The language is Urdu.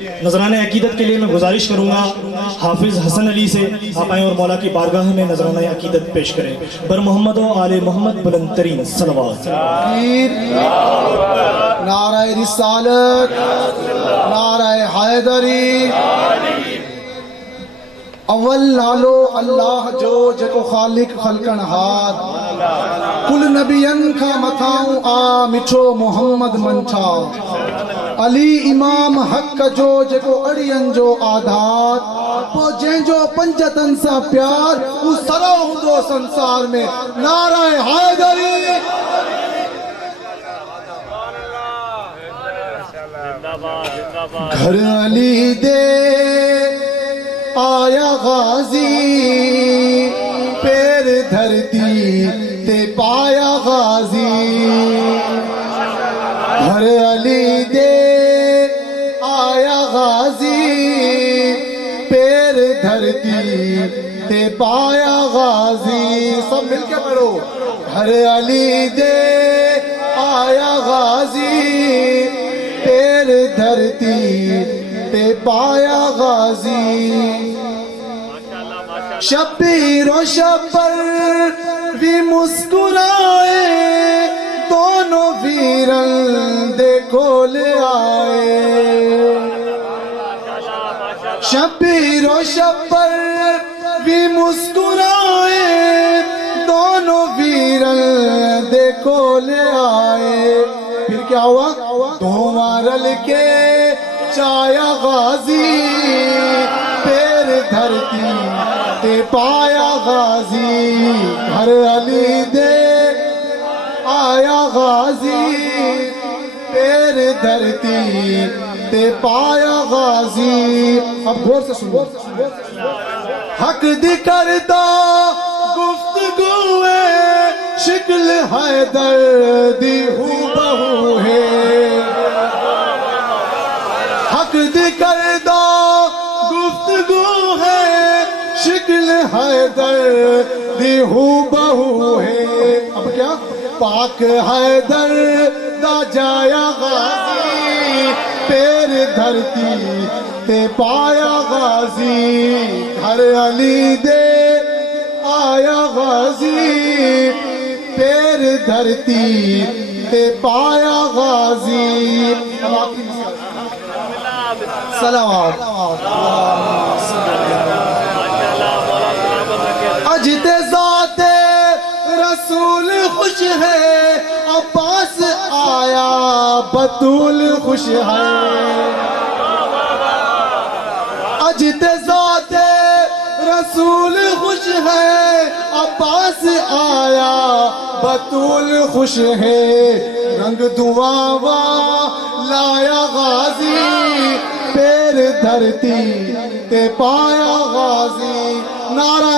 نذرانہ عقیدت کے لیے میں گزارش کروں گا حافظ حسن علی سے آپ آئیں اور مولا کی بارگاہ میں نذرانہ عقیدت پیش کریں۔ بر محمد و آل محمد بلند ترین صلوات۔ نعرہ رسالت، نعرہ حیدری، اول نالو اللہ جو جکو خالق خلقن ہار، کل نبیان کا متاؤں آ مٹھو محمد منٹھا، علی امام حق جو جکو اڑین جو آدھات، پو جن جو پنجتن سا پیار اس سرا ہندو سنسار میں نعرہ حیدری۔ گھر علی دے آیا غازی، پیر دھرتی تے پایا غازی۔ گھر علی دے آیا غازی، پیر دھرتی تے پایا غازی۔ سب مل کے پڑھو۔ گھر علی دے آیا غازی، پیر دھرتی تے پایا غازی۔ شبیر و شبر بھی مسکرائے، دونوں ویرن دیکھو لے آئے۔ شبیر و شبر بھی مسکرائے، دونوں ویرن دیکھو لے آئے۔ پھر کیا ہوا؟ دھواں رل کے چایا غازی، پیر دھرتی تے پایا غازی۔ گھر علی دے آیا غازی، پیر دھرتی تے پایا غازی۔ اب غور سے سنو۔ حق دی کردہ گفتگوے، شکل حیدر دی ہو بہو ہے۔ حق دی کردہ گفتگو ہے، شکل حیدر دی ہو بہو ہے۔ اب کیا؟ پاک حیدر دا جایا غازی، پیر دھرتی تے پایا غازی۔ گھر علی دے آیا غازی، پیر دھرتی تے پایا غازی۔ صلوات۔ اجد ذات رسول خوش ہے، عباس آیا بطول خوش ہے۔ اجد ذات رسول خوش ہے، عباس آیا بطول خوش ہے۔ رنگ دعاوا لایا غازی، پیر دھرتی تے پایا غازی۔ نعرہ